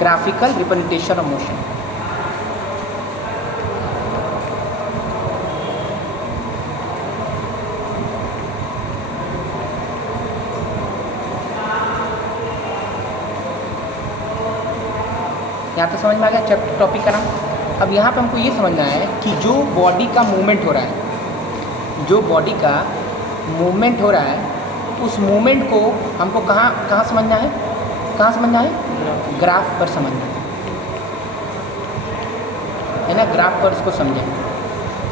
Graphical representation of motion. यहाँ तो समझ में आ गया चैप्टर टॉपिक का नाम। अब यहाँ पे हमको ये समझना है कि जो बॉडी का मूवमेंट हो रहा है, जो बॉडी का मूवमेंट हो रहा है, उस मूवमेंट को हमको कहाँ समझना है, कहाँ समझना है, ग्राफ पर समझना है ना, ग्राफ पर उसको समझें।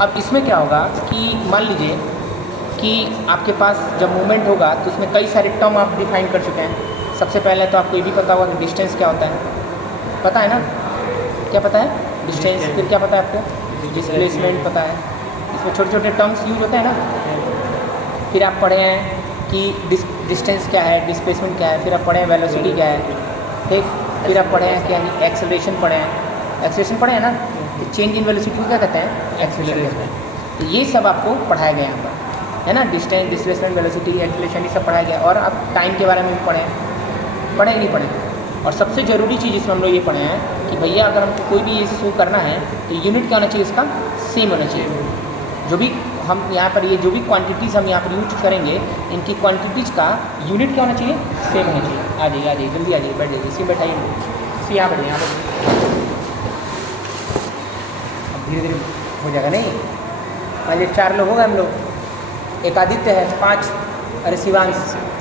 अब इसमें क्या होगा कि मान लीजिए कि आपके पास जब मूवमेंट होगा तो उसमें कई सारे टर्म आप डिफाइन कर चुके हैं। सबसे पहले तो आपको ये भी पता होगा कि डिस्टेंस क्या होता है, पता है ना, क्या पता है, डिस्टेंस। फिर क्या पता है आपको, डिस्प्लेसमेंट पता है। इसमें छोटे छोटे टर्म्स यूज होते हैं ना। फिर आप पढ़े हैं कि डिस्टेंस क्या है, डिस्प्लेसमेंट क्या है। फिर आप पढ़े हैं वेलोसिटी क्या है, ठीक। फिर आप पढ़े हैं क्या है, एक्सेलरेशन पढ़े हैं, एक्सेलरेशन पढ़े हैं ना। चेंज इन वेलोसिटी को क्या कहते हैं, एक्सेलरेशन। तो ये सब आपको पढ़ाया गया यहाँ पर, है ना। डिस्टेंस, डिस्प्लेसमेंट, वेलोसिटी, एक्सेलरेशन, ये सब पढ़ाया गया। और आप टाइम के बारे में भी पढ़े नहीं पढ़े। और सबसे ज़रूरी चीज़ इसमें हम लोग ये पढ़े हैं कि भैया अगर हमको कोई भी ये शो करना है तो यूनिट क्या होना चाहिए, इसका सेम होना चाहिए। जो भी हम यहाँ पर ये जो भी क्वांटिटीज़ हम यहाँ पर यूज करेंगे, इनकी क्वांटिटीज़ का यूनिट क्या होना चाहिए, सेम होना चाहिए। आ जाइए जल्दी आ जाइए, बैठ जाइए, इसी बैठाइए, इसी यहाँ बैठिए, यहाँ बैठिए। अब धीरे धीरे हो जाएगा। नहीं मान लीजिए 4 लोग हो गए हम लोग, एक आदित्य है 5, अरे शिवांश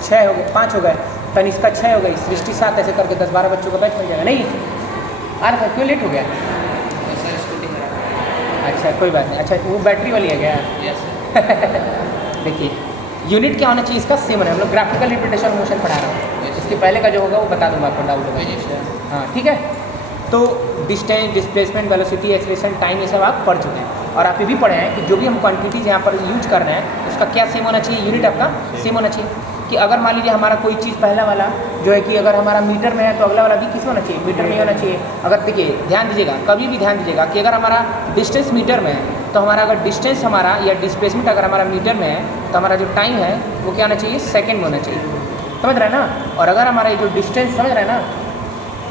6 हो गए, 5 हो गए, तनिष्का 6 हो गई, सृष्टि 7, ऐसे करके 10-12 बच्चों का बैच मिल जाएगा। नहीं आ रहा था, क्यों लेट हो गया? अच्छा कोई बात नहीं। अच्छा वो बैटरी वाली है क्या? देखिए यूनिट क्या होना चाहिए, इसका सेम है। हम लोग ग्राफिकल रिप्रेजेंटेशन मोशन पढ़ा रहा हूँ, इसके पहले का जो होगा वो बता दूंगा आपको, डाउट होगा। हाँ ठीक है। तो distance, displacement, velocity, acceleration, time, ये सब आप पढ़ चुके हैं। और आप ये भी पढ़े हैं कि जो भी हम क्वांटिटीज़ यहाँ पर यूज कर रहे हैं उसका क्या सेम होना चाहिए, यूनिट आपका सेम होना चाहिए। कि अगर मान लीजिए हमारा कोई चीज़ पहला वाला जो है कि अगर हमारा मीटर में है तो अगला वाला भी किस में होना चाहिए, मीटर में होना चाहिए। अगर देखिए ध्यान दीजिएगा, कभी भी ध्यान दीजिएगा कि अगर हमारा डिस्टेंस मीटर में है तो हमारा अगर डिस्टेंस हमारा या डिस्प्लेसमेंट अगर हमारा मीटर में है तो हमारा जो टाइम है वो क्या होना चाहिए, सेकंड में होना चाहिए। समझ रहे हैं ना। और अगर हमारा ये जो डिस्टेंस, समझ रहे हैं ना,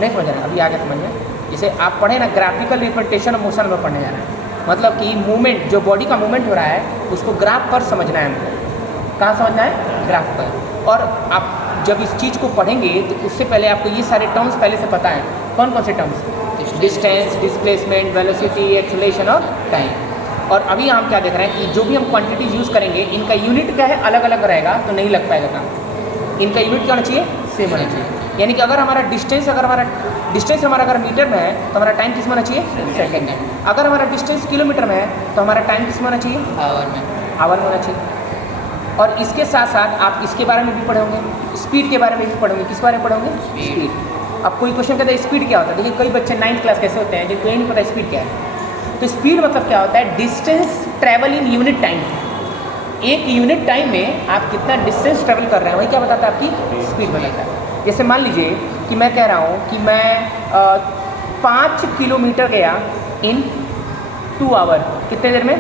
नहीं समझ रहे हैं, अभी आगे समझिए। जैसे आप पढ़े ना ग्राफिकल रिप्रेजेंटेशन ऑफ मोशन में पढ़ने जाना है, मतलब कि मूवमेंट, जो बॉडी का मूवमेंट हो रहा है उसको ग्राफ पर समझना है हमको। कहाँ समझना है, ग्राफ पर। और आप जब इस चीज़ को पढ़ेंगे तो उससे पहले आपको ये सारे टर्म्स पहले से पता है। कौन कौन से terms, distance, displacement, velocity, acceleration और टाइम। और अभी हम क्या देख रहे हैं कि जो भी हम क्वांटिटीज यूज़ करेंगे इनका यूनिट क्या है, अलग अलग रहेगा तो नहीं लग पाएगा काम। इनका यूनिट क्या होना चाहिए, सेम होना चाहिए। यानी कि अगर हमारा डिस्टेंस हमारा अगर मीटर में है तो हमारा टाइम किस में होना चाहिए, सेकंड में। अगर हमारा डिस्टेंस किलोमीटर में है तो हमारा टाइम किस में होना चाहिए, आवर में होना चाहिए। और इसके साथ साथ आप इसके बारे में भी पढ़ोगे, स्पीड के बारे में भी पढ़ोगे। किस बारे में पढ़ोगे, स्पीड। अब कोई क्वेश्चन कहता है स्पीड क्या होता है, देखिए कई बच्चे 9th क्लास कैसे होते हैं जिनको ये नहीं पता स्पीड क्या है। तो स्पीड मतलब क्या होता है, distance travel in unit time. एक यूनिट टाइम में आप कितना डिस्टेंस ट्रैवल कर रहे हैं वही क्या बताता है, आपकी स्पीड बताता है। जैसे मान लीजिए कि मैं कह रहा हूँ कि मैं 5 किलोमीटर गया इन 2 आवर, कितने देर में,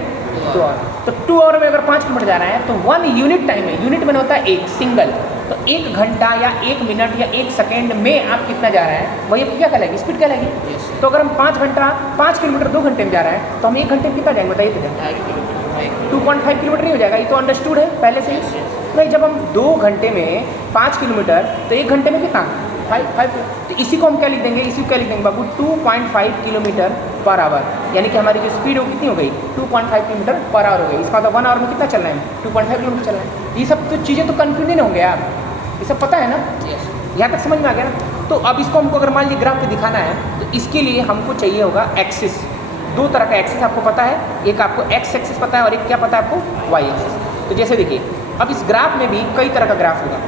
2 आवर। तो 2 आवर में अगर 5 किलोमीटर जा रहे हैं तो 1 यूनिट टाइम में, यूनिट में होता है एक सिंगल, तो 1 घंटा या 1 मिनट या 1 सेकेंड में आप कितना जा रहे हैं वही आपकी क्या कहलाएगी, स्पीड कहलाएगी। तो अगर हम 5 किलोमीटर 2 घंटे में जा रहे हैं तो हम 1 घंटे में कितना जाएंगे बताइए, तो 2.5 किलोमीटर नहीं हो जाएगा, ये तो अंडरस्टूड है पहले से ही। नहीं, जब हम 2 घंटे में 5 किलोमीटर तो 1 घंटे में कितना, 5। तो इसी को हम क्या लिख देंगे, इसी को क्या लिख देंगे बाबू, 2.5 किलोमीटर पर आवर। यानी कि हमारी जो स्पीड हो कितनी हो गई, 2.5 किलोमीटर पर आवर हो गई। इसका मतलब 1 आवर में कितना चल रहा है, 2.5 किलोमीटर चल रहा है। ये सब तो चीज़ें तो कन्फ्यूजन होंगे आप, ये सब पता है ना, यहाँ तक समझ में आ गया ना। तो अब इसको हमको अगर मान लीजिए ग्राफ पे दिखाना है तो इसके लिए हमको चाहिए होगा एक्सिस। 2 तरह का एक्सिस आपको पता है, एक आपको एक्स एक्सिस पता है और एक क्या पता है आपको, वाई एक्सिस। तो जैसे देखिए अब इस ग्राफ में भी कई तरह का ग्राफ होगा।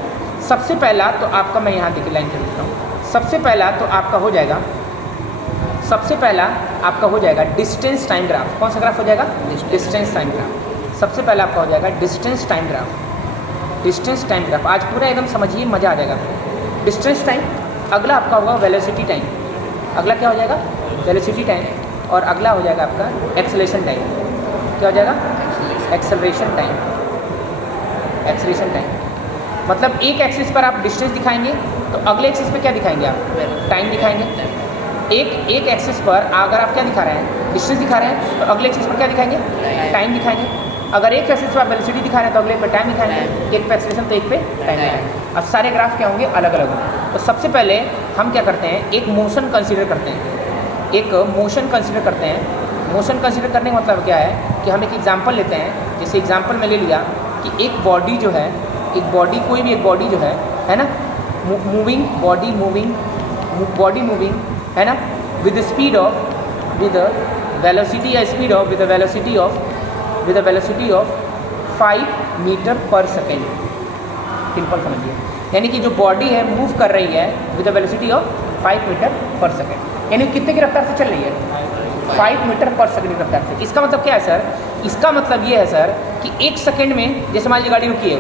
सबसे पहला तो आपका, मैं यहाँ देखिए लाइन कर देता हूँ। सबसे पहला तो आपका हो जाएगा, सबसे पहला आपका हो जाएगा डिस्टेंस टाइम ग्राफ। कौन सा ग्राफ हो जाएगा, डिस्टेंस टाइम ग्राफ। सबसे पहला आपका हो जाएगा distance time graph. Distance time graph आज पूरा एकदम समझिए, मज़ा आ जाएगा आपको। डिस्टेंस टाइम, अगला आपका होगा वेलोसिटी टाइम। अगला क्या हो जाएगा, वेलोसिटी टाइम। और अगला हो जाएगा आपका एक्सेलरेशन टाइम। क्या हो जाएगा, एक्सेलरेशन टाइम। एक्सेलरेशन टाइम मतलब एक एक्सिस पर आप डिस्टेंस दिखाएंगे तो अगले एक्सिस पे क्या दिखाएंगे आप, टाइम दिखाएंगे। एक एक्सिस पर अगर आप क्या दिखा रहे हैं, डिस्टेंस दिखा रहे हैं, तो अगले एक्सिस पर क्या दिखाएंगे, टाइम दिखाएंगे। अगर एक एक्सिस पर आप वेलोसिटी दिखा रहे हैं तो अगले पे टाइम दिखाएंगे, एक पे एक्सेलरेशन तो एक पे टाइम दिखाएंगे। अब सारे ग्राफ क्या होंगे, अलग अलग होंगे। तो सबसे पहले हम क्या करते हैं, एक मोशन कंसीडर करते हैं, एक मोशन कंसीडर करते हैं। मोशन कंसीडर करने का मतलब क्या है कि हम एक एग्जांपल लेते हैं। जैसे एग्जांपल में ले लिया कि एक बॉडी जो है, एक बॉडी, कोई भी एक बॉडी जो है ना, मूविंग बॉडी, बॉडी मूविंग है ना, with speed of, with velocity या speed of, with velocity of 5 metre per second. Simple समझिए, यानी कि जो बॉडी है मूव कर रही है with velocity of 5 metre per second, यानी कितने की रफ्तार से चल रही है, 5 मीटर पर सेकेंड की रफ्तार से। इसका मतलब क्या है सर, इसका मतलब ये है सर कि 1 सेकेंड में, जैसे मान लीजिए गाड़ी रुकी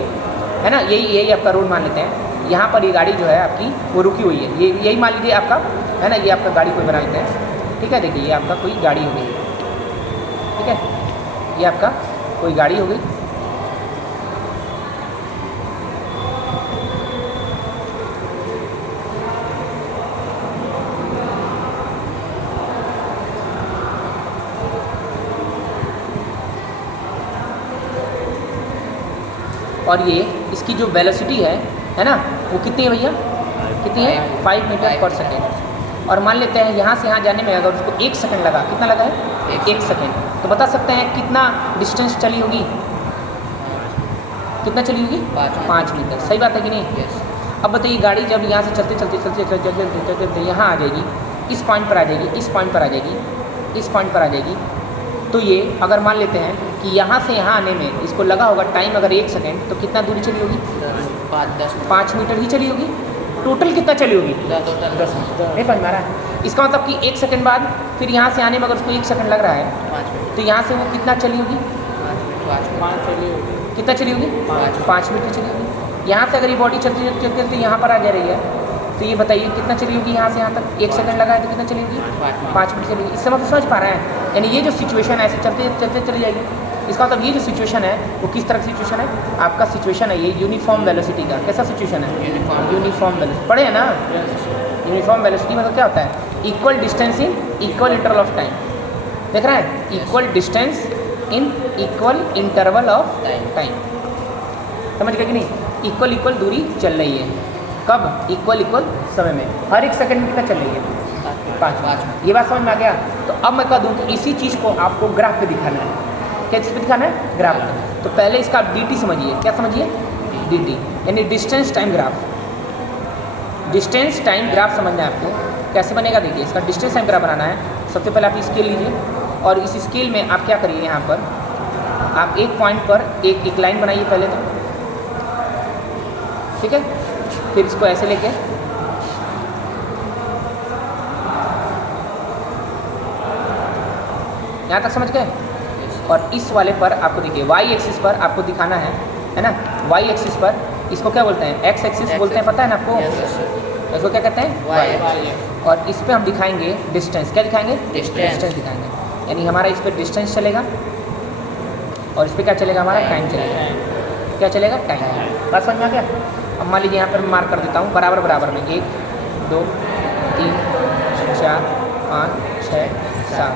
है ना, यही आपका रोड मान लेते हैं, यहाँ पर ये गाड़ी जो है आपकी वो रुकी हुई है, ये यही मान लीजिए आपका है ना, ये आपका गाड़ी कोई बना लेते हैं, ठीक है। देखिए ये आपका कोई गाड़ी हो गई, ठीक है, ये आपका कोई गाड़ी हो गई। और ये इसकी जो वेलोसिटी है ना, वो कितनी है भैया, कितनी है, 5 मीटर पर सेकेंड। और मान लेते हैं यहाँ से यहाँ जाने में अगर उसको 1 सेकेंड लगा, कितना लगा है, 1 सेकेंड, तो बता सकते हैं कितना डिस्टेंस चली होगी, कितना चली होगी, 5 मीटर। सही बात है कि नहीं। अब बताइए गाड़ी जब यहाँ से चलते यहाँ आ जाएगी, इस पॉइंट पर आ जाएगी, इस पॉइंट पर आ जाएगी, इस पॉइंट पर आ जाएगी, तो ये अगर मान लेते हैं कि यहाँ से यहाँ आने में इसको लगा होगा टाइम अगर 1 सेकेंड, तो कितना दूरी चली होगी, 5 मीटर ही चली होगी। टोटल कितना चली होगी, 10 मीटर। नहीं समझ में आ रहा है। इसका मतलब कि 1 सेकेंड बाद फिर यहाँ से आने में अगर उसको 1 सेकेंड लग रहा है, तो यहाँ से वो कितना चली होगी, 5 चली होगी। कितना चली होगी, 5 मीटर चली होगी। यहाँ से अगर ये बॉडी चलती चलते यहाँ पर आ जा रही है, तो ये बताइए कितना चली होगी, यहाँ से यहाँ तक 1 सेकंड लगा है तो कितना चली होगी, 5 मिनट चली होगी। इससे मतलब समझ पा रहे हैं, यानी ये जो सिचुएशन है ऐसे चलते चलते चली जाएगी। इसका मतलब ये जो सिचुएशन है वो किस तरह की सिचुएशन है, आपका सिचुएशन है ये यूनिफॉर्म वेलोसिटी का। कैसा सिचुएशन है, यूनिफॉर्म वेलोसिटी। पढ़े हैं ना, यूनिफॉर्म वेलोसिटी मतलब क्या होता है, equal distance in equal interval of time. देख रहे हैं, equal distance in equal interval of time. समझ गए कि नहीं, इक्वल दूरी चल रही है, कब, इक्वल समय में, हर 1 सेकंड में कितना चल रही है, 5। ये बात समझ में आ गया। तो अब मैं कह दूँ कि इसी चीज़ को आपको ग्राफ पे दिखाना है। क्या चीज़ पे दिखाना है, ग्राफ पे। तो पहले इसका आप dt समझिए, क्या समझिए, dt यानी distance time graph. Distance time graph समझना है आपको। कैसे बनेगा, देखिए इसका डिस्टेंस टाइम ग्राफ बनाना है। सबसे पहले आप स्केल लीजिए और इस स्केल में आप क्या करिए, यहाँ पर आप एक पॉइंट पर एक लाइन बनाइए पहले तो, ठीक है। फिर इसको ऐसे लेके यहाँ तक समझ गए। और इस वाले पर आपको देखिए वाई एक्सिस पर आपको दिखाना है ना, वाई एक्सिस पर इसको क्या बोलते हैं, एक्स एक्सिस बोलते हैं, पता है ना आपको, इसको क्या कहते हैं, वाई। और इस पर हम दिखाएंगे डिस्टेंस, क्या दिखाएंगे, डिस्टेंस दिखाएंगे। यानी हमारा इस पर डिस्टेंस चलेगा और इस पर क्या चलेगा, हमारा टाइम चलेगा। क्या चलेगा, टाइम। बात समझ में आ गया। अब मान लीजिए यहाँ पर मैं मार्क कर देता हूँ बराबर बराबर में, 1 2 3 4 5 6 7।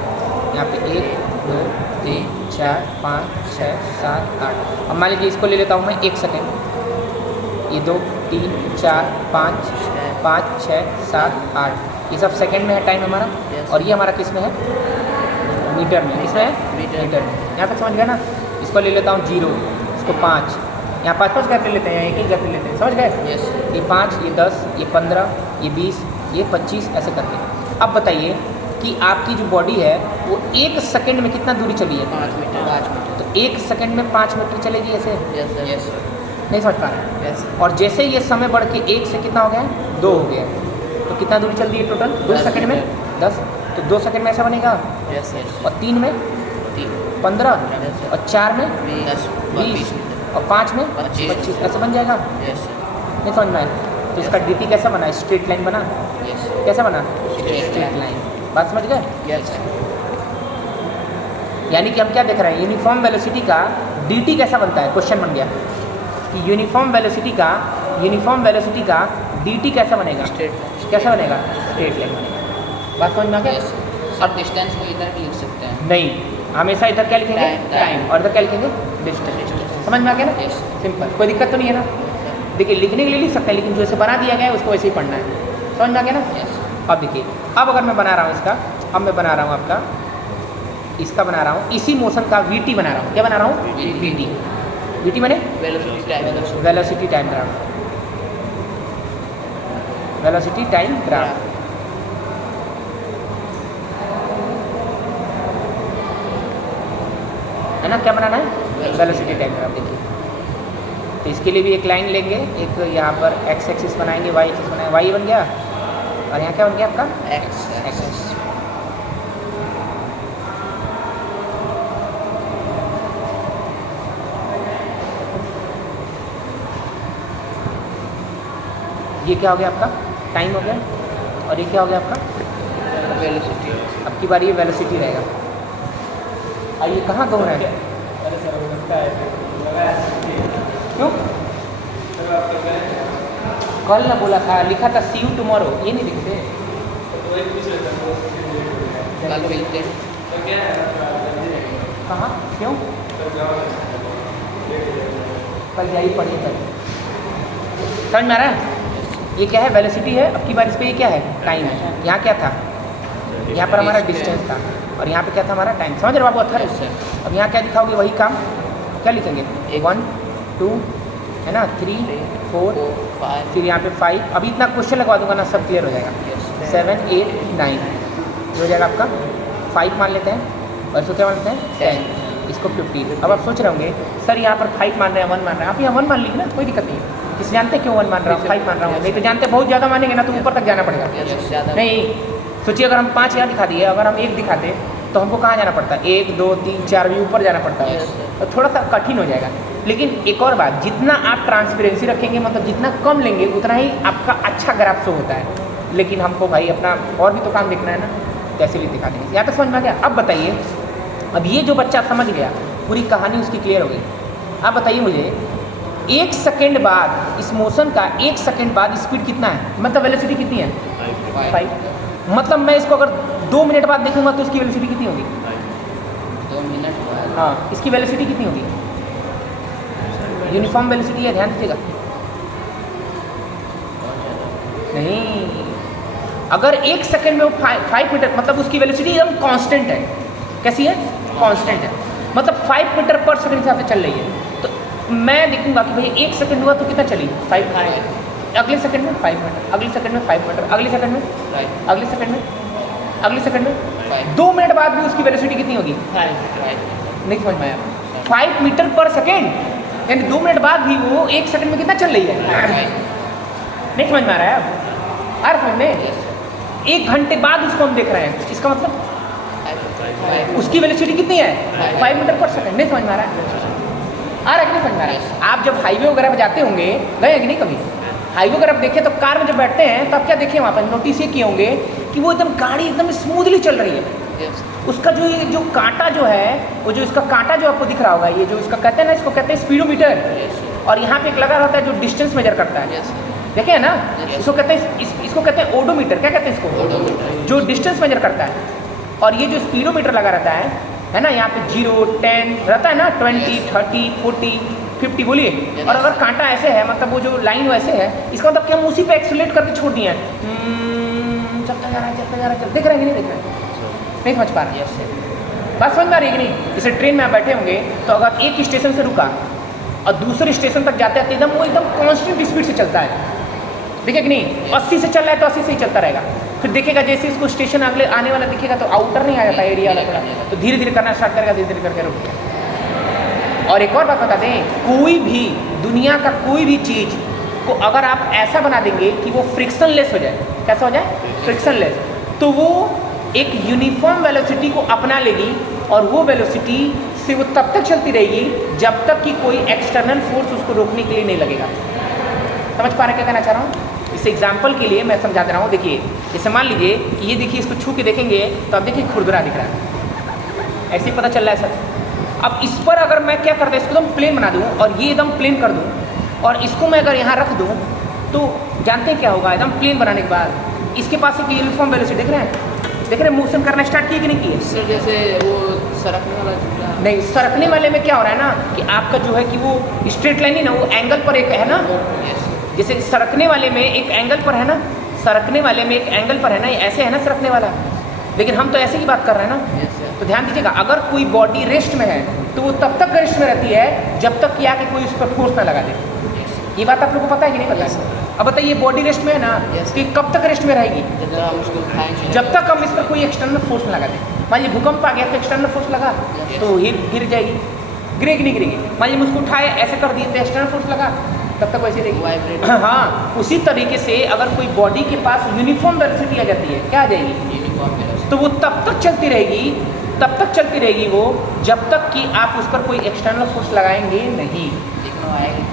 यहाँ पे 1 2 3 4 5 6 7 8। अब मान लीजिए इसको ले लेता हूँ मैं 1 सेकेंड, ये 2 3 4 5 6 7 8, ये सब सेकंड में है टाइम हमारा। और ये हमारा किस में है, मीटर में। किस में है, मीटर में। यहाँ तक समझ गए ना। इसको ले लेता हूँ 0, इसको 5, यहाँ 5 गैप ले लेते हैं, एक गैप ले लेते हैं, समझ गए। ये 5, ये 10, ये 15, ये 20, ये 25, ऐसे करके। अब बताइए कि आपकी जो बॉडी है वो 1 सेकंड में कितना दूरी चली है, 5 मीटर। तो 1 सेकंड में 5 मीटर चलेगी ऐसे, नहीं समझ पा रहे हैं। और जैसे ये समय बढ़ के 1 से कितना हो गया, 2 हो गया, तो कितना दूरी चल रही है टोटल, 2 सेकंड में 10। तो 2 सेकंड में ऐसा बनेगा, और 3 में 15, और 4 में 20, और 5 में 25, ऐसे बन जाएगा। नहीं समझ में आया। तो इसका dt कैसा बना, स्ट्रेट लाइन बना। कैसा बना, स्ट्रेट लाइन। बात समझ गए। यानी कि हम क्या देख रहे हैं, यूनिफॉर्म वेलोसिटी का dt कैसा बनता है, क्वेश्चन बन गया कि यूनिफॉर्म वेलोसिटी का dt कैसा बनेगा, कैसा बनेगा, स्ट्रेट लाइन बनेगा। बात समझ में आ गया? अब डिस्टेंस को इधर भी लिख सकते हैं। नहीं, हमेशा इधर क्या लिखेंगे? टाइम। और इधर क्या लिखेंगे? डिस्टेंस। समझ में आ गया ना? सिंपल, कोई दिक्कत तो नहीं है ना? देखिए लिखने के लिए लिख सकते हैं, लेकिन जो इसे बना दिया गया है उसको वैसे ही पढ़ना है। समझ में आ गया ना? अब देखिए, अब अगर मैं बना रहा हूँ इसका, अब मैं बना रहा हूँ आपका इसका बना रहा हूँ, इसी मोशन का VT बना रहा हूँ। क्या बना रहा हूँ? VT। VT माने velocity time graph. Velocity time graph. है ना? क्या बनाना है? Velocity time graph. देखिए, तो इसके लिए भी एक लाइन लेंगे, एक यहाँ पर x एक्सिस बनाएंगे, y एक्सिस बनाएंगे, y बन गया, और यहाँ क्या बन गया आपका? x axis. ये क्या हो गया आपका? टाइम हो गया, और ये क्या हो गया आपका? वेलोसिटी। अब की बारी ये वेलोसिटी रहेगा। और ये कहाँ घूम रहा है? क्यों? कल ना बोला था, लिखा था सी यू टुमारो, ये नहीं लिखते? कल मिलते कहाँ? क्यों? कल जाइए पढ़िए कल। समझ में आ रहा है? ये क्या है? वेलोसिटी है। अब की बार इस पर ये क्या है? टाइम है। यहाँ क्या था? यहाँ पर हमारा डिस्टेंस था, और यहाँ पे क्या था? हमारा टाइम। समझ रहे हो बाबू? अच्छा, अब यहाँ क्या दिखाओगे? वही काम क्या लिखेंगे? 1 2 है ना, 3 4 5, फिर यहाँ पे 5। अभी इतना क्वेश्चन लगवा दूंगा ना, सब क्लियर हो जाएगा। 7 8 9 हो जाएगा आपका। 5 मान लेते हैं, और इसको क्या मान लेते हैं? 10, इसको 15। अब आप सोच रहे होंगे सर यहाँ पर 5 मान रहे हैं, 1 मान रहे हैं। आप यहाँ 1 मान लीजिए ना, कोई दिक्कत नहीं। किसी जानते हैं क्यों 1 मान रहा हूँ, 5 मान रहा हूँ? नहीं तो जानते बहुत ज़्यादा मानेंगे ना तो ऊपर तक जाना पड़ेगा। नहीं, सोचिए अगर हम 5 यहाँ दिखा दिए, अगर हम 1 दिखाते तो हमको कहाँ जाना पड़ता है? 1 2 3 4 भी ऊपर जाना पड़ता है, तो थोड़ा सा कठिन हो जाएगा। लेकिन एक और बात, जितना आप ट्रांसपेरेंसी रखेंगे, मतलब जितना कम लेंगे, उतना ही आपका अच्छा ग्राफ शो होता है। लेकिन हमको भाई अपना और भी तो काम देखना है ना, कैसे भी दिखा देंगे। यहाँ तक समझ में आ गया? अब बताइए, अब ये जो बच्चा समझ गया, पूरी कहानी उसकी क्लियर हो गई। आप बताइए मुझे, 1 सेकेंड बाद इस मोशन का 1 सेकेंड बाद स्पीड कितना है? मतलब वेलोसिटी कितनी है? 5। मतलब मैं इसको अगर 2 मिनट बाद देखूंगा तो इसकी वेलोसिटी कितनी होगी? 2 मिनट बाद। हाँ, इसकी वेलोसिटी कितनी होगी? यूनिफॉर्म वेलोसिटी है, ध्यान दीजिएगा। नहीं, अगर 1 सेकेंड में वो 5 मीटर, मतलब उसकी वेलोसिटी एकदम कांस्टेंट है। कैसी है? कांस्टेंट है, मतलब 5 मीटर पर सेकंड हिसाब से चल रही है। तो मैं देखूंगा कि भाई 1 सेकंड हुआ तो कितना चली? 5 मीटर। अगले सेकंड में 5 मीटर, अगले सेकंड में 5 मीटर, अगले सेकंड में 5, अगले सेकंड में, अगले सेकंड में 5। 2 मिनट बाद भी उसकी वेलोसिटी कितनी होगी? 5। नहीं समझ में आया? 5 मीटर पर सेकेंड, यानी 2 मिनट बाद भी वो 1 सेकंड में कितना चल रही है? नहीं समझ में आ रहा है? अब आ रहा समझ में? 1 घंटे बाद उसको हम देख रहे हैं, इसका मतलब उसकी वेलोसिटी कितनी है? 5 मीटर पर सेकंड। नहीं समझ में आ रहा है? आ रहा है कि नहीं समझ में आ रहा है? आप जब हाईवे वगैरह पर जाते होंगे, गए कि नहीं कभी? हाईवे वगैरह देखे तो कार में जब बैठते हैं तो आप क्या देखे वहाँ पर? नोटिस ये किए होंगे कि वो एकदम गाड़ी एकदम स्मूथली चल रही है। उसका जो कांटा जो है, वो जो इसका कांटा जो आपको दिख रहा होगा, ये जो इसका कहते हैं ना, इसको कहते हैं स्पीडोमीटर। और यहाँ पे एक लगा होता है जो डिस्टेंस मेजर करता है, देखे है ना? इसको कहते हैं इसको कहते हैं ओडोमीटर। क्या कहते हैं इसको? जो डिस्टेंस मेजर करता है। और ये जो स्पीडोमीटर लगा रहता है ना, यहाँ पे 0 10 रहता है ना, 20 30 40 50 बोलिए। और अगर कांटा ऐसे है, मतलब वो जो लाइन वैसे है, इसका मतलब कि हम उसी पे एक्सेलरेट करके छोड़ दिए हैं। चलता जा रहा है, चलता जा रहा है। देख रहे हैं कि नहीं देख रहे हैं? नहीं समझ पा रहे हैं? बात समझ में आ रही है कि नहीं? जैसे ट्रेन में आप बैठे होंगे तो अगर एक स्टेशन से रुका और दूसरे स्टेशन तक जाते हैं तो वो एकदम कांस्टेंट स्पीड से चलता है। देखिए कि नहीं? 80 से चल रहा है तो 80 से ही चलता रहेगा। फिर देखेगा जैसे इसको स्टेशन अगले आने वाला दिखेगा तो आउटर नहीं आ जाता एरिया वाला, तो धीरे धीरे करना स्टार्ट करेगा, धीरे धीरे करके रुक गया। और एक और बात बता दें, कोई भी दुनिया का कोई भी चीज़ को अगर आप ऐसा बना देंगे कि वो फ्रिक्शनलेस हो जाए, कैसा हो जाए? फ्रिक्शनलेस, तो वो एक यूनिफॉर्म वेलोसिटी को अपना लेगी, और वो वेलोसिटी से वो तब तक चलती रहेगी जब तक कि कोई एक्सटर्नल फोर्स उसको रोकने के लिए नहीं लगेगा। समझ पा रहे क्या कहना चाह रहा हूँ? इस एग्जाम्पल के लिए मैं समझा दे रहा हूँ। देखिए, जैसे मान लीजिए कि ये देखिए, इसको छू के देखेंगे तो आप देखिए खुरदुरा दिख रहा है, ऐसे ही पता चल रहा है सर। अब इस पर अगर मैं क्या करता, इसको एकदम प्लेन बना दूँ और ये एकदम प्लेन कर दूँ, और इसको मैं अगर यहाँ रख दूँ तो जानते हैं क्या होगा? एकदम प्लेन बनाने के बाद इसके पास एक यूनिफॉर्म वेलोसिटी देख रहे हैं, देख रहे मोशन करना स्टार्ट किए कि नहीं किए? इससे जैसे वो सरकने वाला झूला नहीं, सरकने वाले में क्या हो रहा है ना कि आपका जो है कि वो स्ट्रेट लाइन ही ना, वो एंगल पर एक है ना, यस जैसे सरकने वाले में एक एंगल पर है ना, सरकने वाले में एक एंगल पर है ना, ये ऐसे है ना सरकने वाला, लेकिन हम तो ऐसे की बात कर रहे हैं ना। यस सर तो ध्यान दीजिएगा, अगर कोई बॉडी रेस्ट में है तो वो तब तक रेस्ट में रहती है जब तक कि आके कोई उस पर फोर्स ना लगा दे। ये बात आप लोगों को पता है कि नहीं पता Yes, है? अब बताइए बॉडी रेस्ट में है ना, Yes. कि कब तक रेस्ट में रहेगी? जब तक हम उसको उठाएंगे जब तक हम इस पर कोई एक्सटर्नल फोर्स ना लगा दें। मान लीजिए भूकंप आ गया तो एक्सटर्नल फोर्स लगा Yes. तो गिर जाएगी, गिरेगी नहीं गिरेगी। मान लीजिए उसको उठाए ऐसे कर दिए तो एक्सटर्नल फोर्स लगा, तब तक वैसे रहेगी। वाइब्रेट हाँ, उसी तरीके से अगर कोई बॉडी के पास यूनिफॉर्म वेलोसिटी आ जाती है, क्या आ जाएगी? यूनिफॉर्म वेलोसिटी तो वो तब तक चलती रहेगी, तब तक चलती रहेगी वो, जब तक कि आप उस पर कोई एक्सटर्नल फोर्स लगाएंगे नहीं। देखना आएगी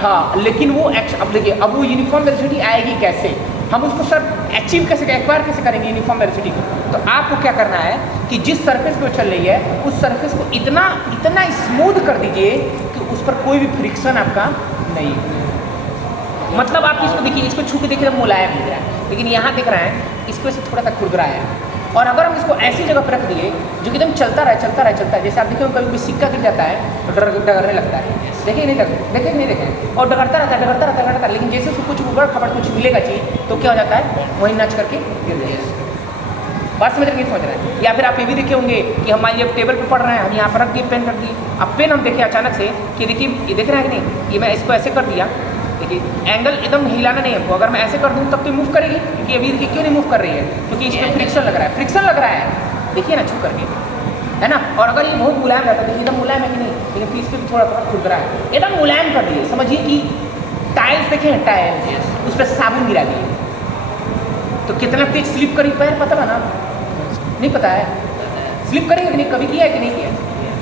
हाँ, लेकिन वो अब देखिए, अब वो यूनिफॉर्म वेलोसिटी आएगी कैसे? हम उसको सर अचीव कैसे, एक्वायर कैसे करेंगे यूनिफॉर्म वेलोसिटी को? तो आपको क्या करना है कि जिस सरफेस पे चल रही है उस सरफेस को इतना इतना स्मूथ कर दीजिए कि उस पर कोई भी फ्रिक्शन आपका नहीं हो। मतलब आप इसको देखिए, इसको छू के देखिए तो मुलायम दिख रहा है, लेकिन यहाँ दिख रहा है इसको से थोड़ा सा खुरदरा है। और अगर हम इसको ऐसी जगह पर रख दिए जो कि एकदम चलता रहे चलता रहे चलता है, जैसे आप देखिए कभी भी सिक्का गिर जाता है तो डगरने लगता है, देखिए नहीं देखे नहीं देखें, और डगरता रहता है, लेकिन जैसे उसको कुछ उबड़ खबड़ कुछ मिलेगा चीज़ तो क्या हो जाता है, वहीं नच करके गिर जाएगा। बात समझ नहीं समझ रहे हैं? या फिर आप ये भी देखे होंगे कि हम मान लीजिए टेबल पर पढ़ रहे हैं, हम यहाँ पर रख दिए पेन रख दिए, अब पेन हम देखें अचानक से कि देखिए ये देख रहे हैं कि नहीं, ये मैं इसको ऐसे कर दिया, देखिए एंगल एकदम हिलाना नहीं है हमको, अगर मैं ऐसे कर दूँ तब तो मूव करेगी, क्योंकि अभी देखिए क्यों नहीं मूव कर रही है, क्योंकि इसमें फ्रिक्शन लग रहा है, फ्रिक्शन लग रहा है, देखिए ना छू करके, है ना। और अगर ये बहुत मुलायम रहता है, देखिए एकदम मुलायम है कि नहीं, लेकिन पीस पे भी थोड़ा थोड़ा खुरदरा है, एकदम मुलायम कर दिए, समझिए कि टाइल्स देखे हैं, टाइल्स उस पर साबुन गिरा दिए तो कितना तेज स्लिप करी पैर, पता है ना? नहीं पता है? स्लिप करेंगे कि नहीं, कभी किया है कि नहीं किया?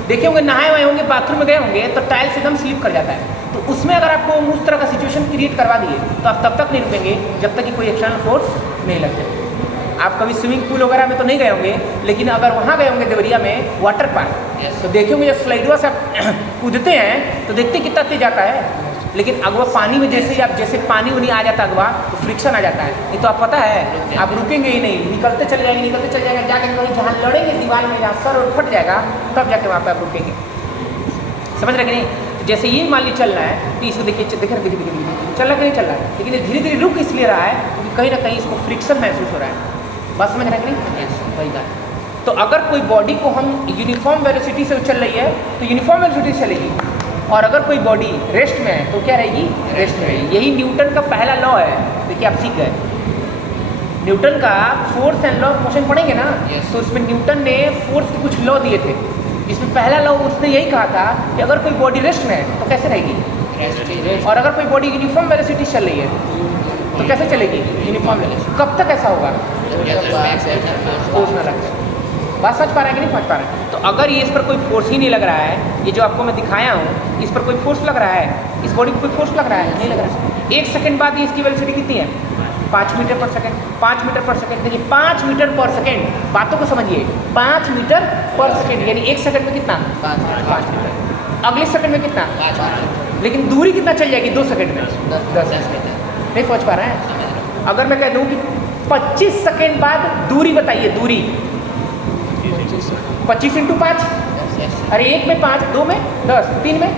देखे होंगे, नहाए हुए होंगे, बाथरूम में गए होंगे तो टाइल्स एकदम स्लिप कर जाता है, तो उसमें अगर आपको उस तरह का सिचुएशन क्रिएट करवा दिए तो आप तब तक नहीं रुकेंगे जब तक कि कोई एक्सटर्नल फोर्स नहीं लग जाए। आप कभी स्विमिंग पूल वगैरह में तो नहीं गए होंगे, लेकिन अगर वहाँ गए होंगे देवरिया में वाटर पार्क, तो देखे होंगे जब स्लाइडवा से आप कूदते हैं तो देखते कितना तेज आता है, लेकिन अगवा पानी में जैसे ही आप जैसे पानी उनी आ जाता है अगवा तो फ्रिक्शन आ जाता है, नहीं तो आप पता है आप रुकेंगे ही नहीं, निकलते चल जाएंगे, जाके कहीं जहाँ लड़ेंगे दीवार में, जहाँ सर और फट जाएगा तब जाके वहाँ पर आप रुकेंगे। समझ रहे कि नहीं? जैसे ये मान ली चल रहा है तो इसको देखिए चल रहा है कि नहीं चल रहा है, लेकिन ये धीरे धीरे रुक इसलिए रहा है क्योंकि कहीं ना कहीं इसको फ्रिक्शन महसूस हो रहा है। बात समझ रहे कि नहीं? वही बात। तो अगर कोई बॉडी को हम यूनिफॉर्म वेलोसिटी से चल रही है तो यूनिफॉर्म वेलोसिटी से चलेगी, और अगर कोई बॉडी रेस्ट में है तो क्या रहेगी? रेस्ट में रहेगी। यही न्यूटन का पहला लॉ है, देखिए आप सीख गए। न्यूटन का force and law of motion पढ़ेंगे ना, तो उसमें न्यूटन ने फोर्स के कुछ लॉ दिए थे, इसमें पहला लॉ उसने यही कहा था कि अगर कोई बॉडी रेस्ट में है तो कैसे रहेगी, और अगर कोई बॉडी यूनिफॉर्म वेलोसिटी चल रही है तो कैसे चलेगी? Uniform velocity. कब तक ऐसा होगा? फोर्स ना लगे। बात समझ पा रहे हैं कि नहीं समझ पा रहे हैं? तो अगर ये इस पर कोई फोर्स ही नहीं लग रहा है, ये जो आपको मैं दिखाया हूँ इस पर कोई फोर्स लग रहा है, इस बॉडी पर कोई फोर्स लग रहा है? नहीं लग रहा है। 1 सेकंड बाद ये इसकी वेलोसिटी कितनी है? 5 मीटर पर सेकंड। 5 मीटर पर सेकंड, देखिए 5 मीटर पर सेकंड, बातों को समझिए, 5 मीटर पर सेकंड यानी 1 सेकंड में कितना? 5 मीटर। अगले सेकंड में कितना? 5 मीटर। लेकिन दूरी कितना चल जाएगी 2 सेकंड में? 10 मीटर। नहीं समझ पा रहे हैं? अगर मैं कह दूँ कि 25 सेकंड बाद दूरी बताइए, दूरी 25 × 5, अरे 1 में 5, 2 में 10, 3 में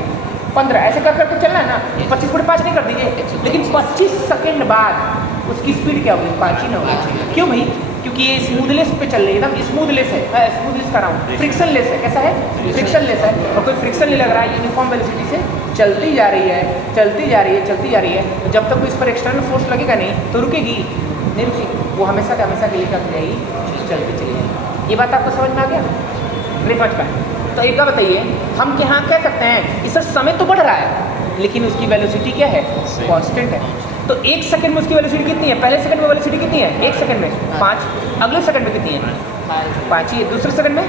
15, ऐसे कर करके चलना है ना। 25 × 5 नहीं कर दीजिए, लेकिन 25 सेकंड बाद उसकी स्पीड क्या होगी? 5 ही ना होगी। क्यों भाई? क्योंकि ये स्मूथलेस पे चल रही है, एकदम स्मूथलेस है, स्मूथलेस कर रहा हूँ, फ्रिक्शनलेस है। कैसा है? फ्रिक्शनलेस है, और कोई फ्रिक्शन नहीं लग रहा है, यूनिफॉर्म वेलोसिटी से चलती जा रही है, चलती जा रही है, चलती जा रही है। तो जब तक इस पर एक्सटर्नल फोर्स लगेगा नहीं तो रुकेगी नहीं, रुकेगी, वो हमेशा के हमेशा के लिए कर जाएगी, चलती चली जाएगी। ये बात आपको समझ में आ गया? नहीं समझ पाए? तो एक बात बताइए, हम यहाँ कह सकते हैं इस समय तो बढ़ रहा है लेकिन उसकी वेलोसिटी क्या है? कांस्टेंट है। तो 1 सेकंड में उसकी वेलोसिटी कितनी है? पहले सेकंड में वेलोसिटी कितनी है? 1 सेकंड में 5, अगले सेकंड में कितनी है? 5 ही है। दूसरे सेकंड में?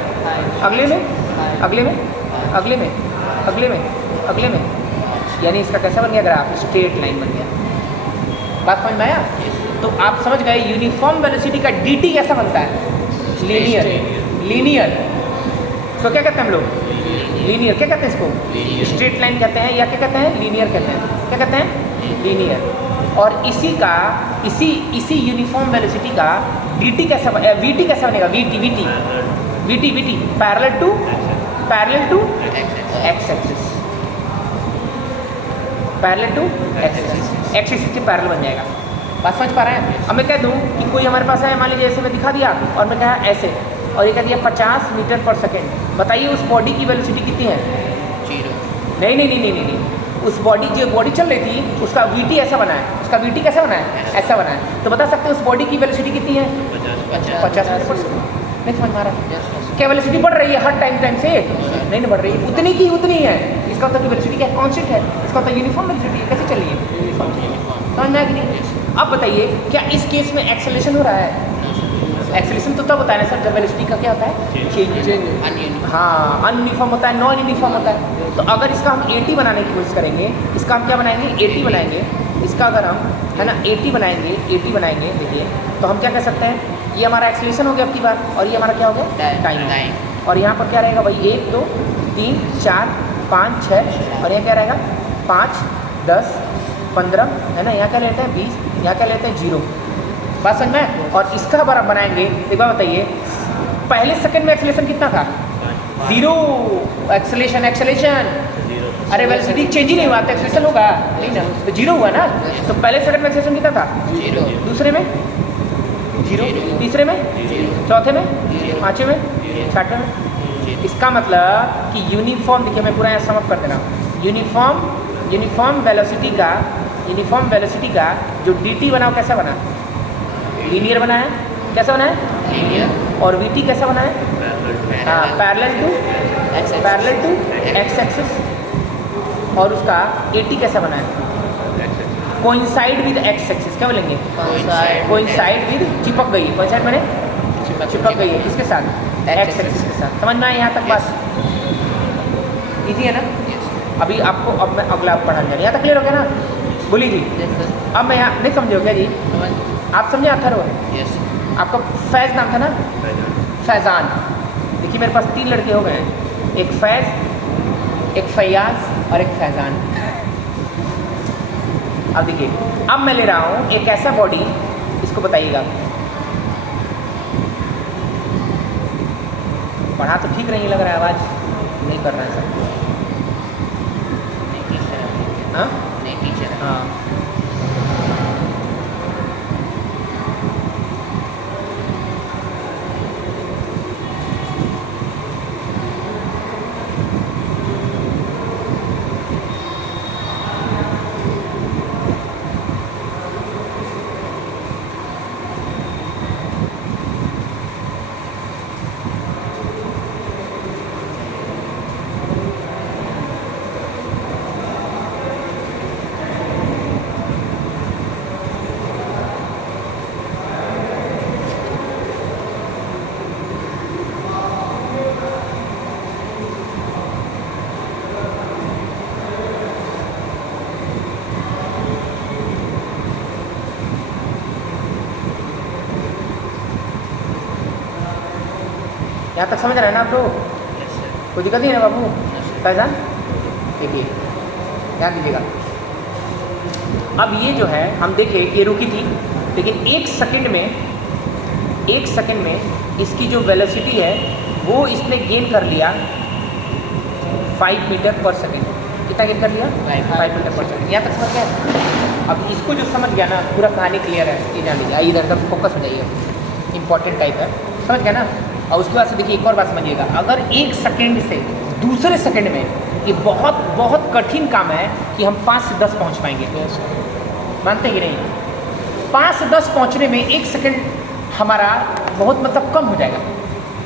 अगले में? अगले में? अगले में? अगले में? अगले में? यानी इसका कैसा बन गया ग्राफ? स्ट्रेट लाइन बन गया। बात समझ में आया? तो आप समझ गए यूनिफॉर्म वेलोसिटी का dt कैसा बनता है? लीनियर। लीनियर तो क्या कहते हैं हम लोग? लीनियर। क्या कहते हैं इसको? स्ट्रेट लाइन कहते हैं, या क्या कहते हैं? लीनियर कहते हैं। क्या कहते हैं? लीनियर। और इसी यूनिफॉर्म वेलोसिटी का dt कैसा vt कैसा बनेगा, vt parallel to x axis, parallel to x axis के पैरेलल बन जाएगा। बात समझ पा रहे हैं? अब मैं कह दूं कि कोई हमारे पास है, मान लीजिए ऐसे मैं दिखा दिया और मैं कहा ऐसे, और ये कह दिया 50 मीटर पर सेकेंड। बताइए उस बॉडी की वेलोसिटी कितनी है? 0। नहीं, उस बॉडी जो बॉडी चल रही थी उसका vt ऐसा बना है, उसका vt कैसा बना है? ऐसा बना है। तो बता सकते हैं उस बॉडी की वेलोसिटी कितनी है? 50 मीटर पर सेकेंड। नहीं समझ में आ रहा? क्या वेलोसिटी बढ़ रही है हर टाइम से? नहीं बढ़ रही है, उतनी की उतनी है। इसका मतलब वेलोसिटी क्या कांस्टेंट है, इसका मतलब यूनिफॉर्म वेलोसिटी है। कैसे चल रही है? समझ में आया कि नहीं? अब बताइए क्या इस केस में एक्सेलरेशन हो रहा है? एक्सेलरेशन तो तब होता है ना सर जब वेलोसिटी का क्या होता है? चेंज। हाँ, अनयूनिफॉर्म होता है, नॉन यूनिफॉर्म होता है। तो अगर इसका हम 80 बनाने की कोशिश करेंगे, इसका हम क्या बनाएंगे? 80 बनाएंगे। इसका अगर हम है ना 80 बनाएंगे देखिए, तो हम क्या कह सकते हैं? ये हमारा एक्सेलरेशन हो गया अब की बार, और ये हमारा क्या हो गया? टाइम। और यहाँ पर क्या रहेगा भाई? 1 2 3 4 5 6, और यहाँ क्या रहेगा? 5 10 15, है ना? यहाँ क्या लेते हैं? 20, यहाँ क्या लेते हैं? 0। बात समझ में? और इसका बार आप बनाएंगे, एक बार बताइए पहले सेकंड में एक्सेलरेशन कितना था? 0। एक्सेलरेशन अरे वेलोसिटी चेंज ही नहीं हुआ तो एक्सेलरेशन होगा नहीं ना, तो 0 हुआ ना। तो पहले सेकंड में एक्सेलरेशन कितना था? 0। दूसरे में 0, तीसरे में 0, चौथे में 5वें में 6वें में। इसका मतलब कि यूनिफॉर्म, देखिए मैं पूरा यहाँ समअप कर दे रहा हूँ। यूनिफॉर्म वेलोसिटी का जो dt बना वो कैसा बना? लीनियर बना है। कैसा बना है? लीनियर। और vt कैसा बना है? हाँ, पैरेलल टू x एक्सिस। और उसका 80 कैसा बना है? Coincide with x axis. क्या बोलेंगे? कोइंसाइड विद, चिपक गई। कोइंसाइड माने चिपक गई है किसके साथ? x एक्सिस के साथ। समझ में आया यहाँ तक बात? इजी है ना? अभी आपको अब मैं अगला पढ़ाने जा रहा हूँ। यहाँ तक क्लियर हो गया ना? बोलिए जी। अब मैं यहाँ नहीं समझे हो क्या जी? आप समझे? अथर्व, आपका फैज़ नाम था ना? फैज़ान। देखिए मेरे पास 3 लड़के हो गए हैं, एक फैज़, एक फैयाज और एक फैज़ान। अब देखिए, अब मैं ले रहा हूँ एक ऐसा बॉडी, इसको बताइएगा। पढ़ा तो ठीक नहीं लग रहा है, आवाज़ नहीं कर रहा है सर। हाँ हाँ, यहाँ तक समझ रहे हैं ना आप लोग? कोई दिक्कत नहीं है ना बाबू? फैज़ान देखिए, ध्यान दीजिएगा। अब ये जो है हम देखें ये रुकी थी, लेकिन एक सेकंड में इसकी जो वेलोसिटी है वो इसने गेन कर लिया 5 मीटर पर सेकंड। कितना गेन कर लिया? 5 मीटर पर सेकंड। यहाँ तक समझ गया? अब इसको जो समझ गया ना, पूरा कहानी क्लियर है, ये जान लीजिए। इधर तक फोकस हो जाइए, इंपॉर्टेंट टाइप है, समझ गया ना? और उसके बाद से देखिए एक और बात समझिएगा, अगर एक सेकंड से दूसरे सेकंड में, ये बहुत बहुत कठिन काम है कि हम 5 से 10 पहुंच पाएंगे। मानते हैं कि नहीं? 5 से 10 पहुंचने में एक सेकंड हमारा बहुत मतलब कम हो जाएगा।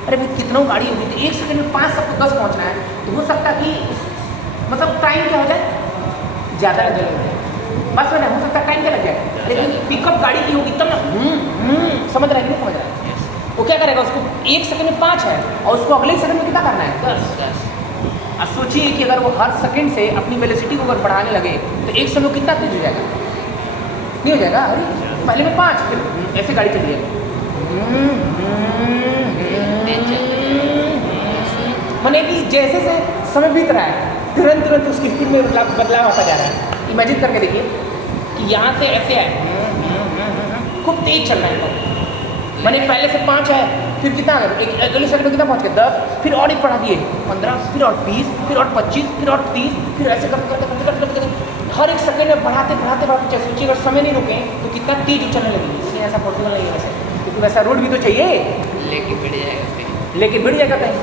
अरे भाई कितना गाड़ी होगी, तो एक सेकंड में 5 से 10 पहुंचना है, तो हो सकता है कि मतलब टाइम क्या हो जाए? ज़्यादा लग जाए। बस में हो सकता है टाइम क्या लग जाए, लेकिन पिकअप गाड़ी की होगी तब ना। समझ रहा है कि नहीं समझ रहा है? वो क्या करेगा? उसको एक सेकंड में 5 है और उसको अगले सेकंड में कितना करना है? 10। अब सोचिए कि अगर वो हर सेकंड से अपनी वेलोसिटी को अगर बढ़ाने लगे तो एक समय कितना तेज हो जाएगा? नहीं हो जाएगा? अरे पहले में 5, फिर ऐसे गाड़ी चल रही है, माने कि जैसे से समय बीत रहा है तुरंत उसकी स्पीड में बदलाव आता जा रहा है। इमेजिन करके देखिए, कि यहाँ से ऐसे है, खूब तेज चलना है। मैंने पहले से 5 है, फिर कितना आ गया, एक अगले सेकंड में कितना पहुँच गया 10, फिर और एक बढ़ा दिए 15, फिर और 20, फिर और 25, फिर और 30, फिर ऐसे करते हर एक सेकंड में बढ़ाते सोचिए अगर समय नहीं रुकें तो कितना तेज उछलने लगेगी। इसलिए ऐसा पॉसिबल नहीं है वैसे, क्योंकि वैसा रोड भी तो चाहिए, लेके भिड़ जाएगा कहीं।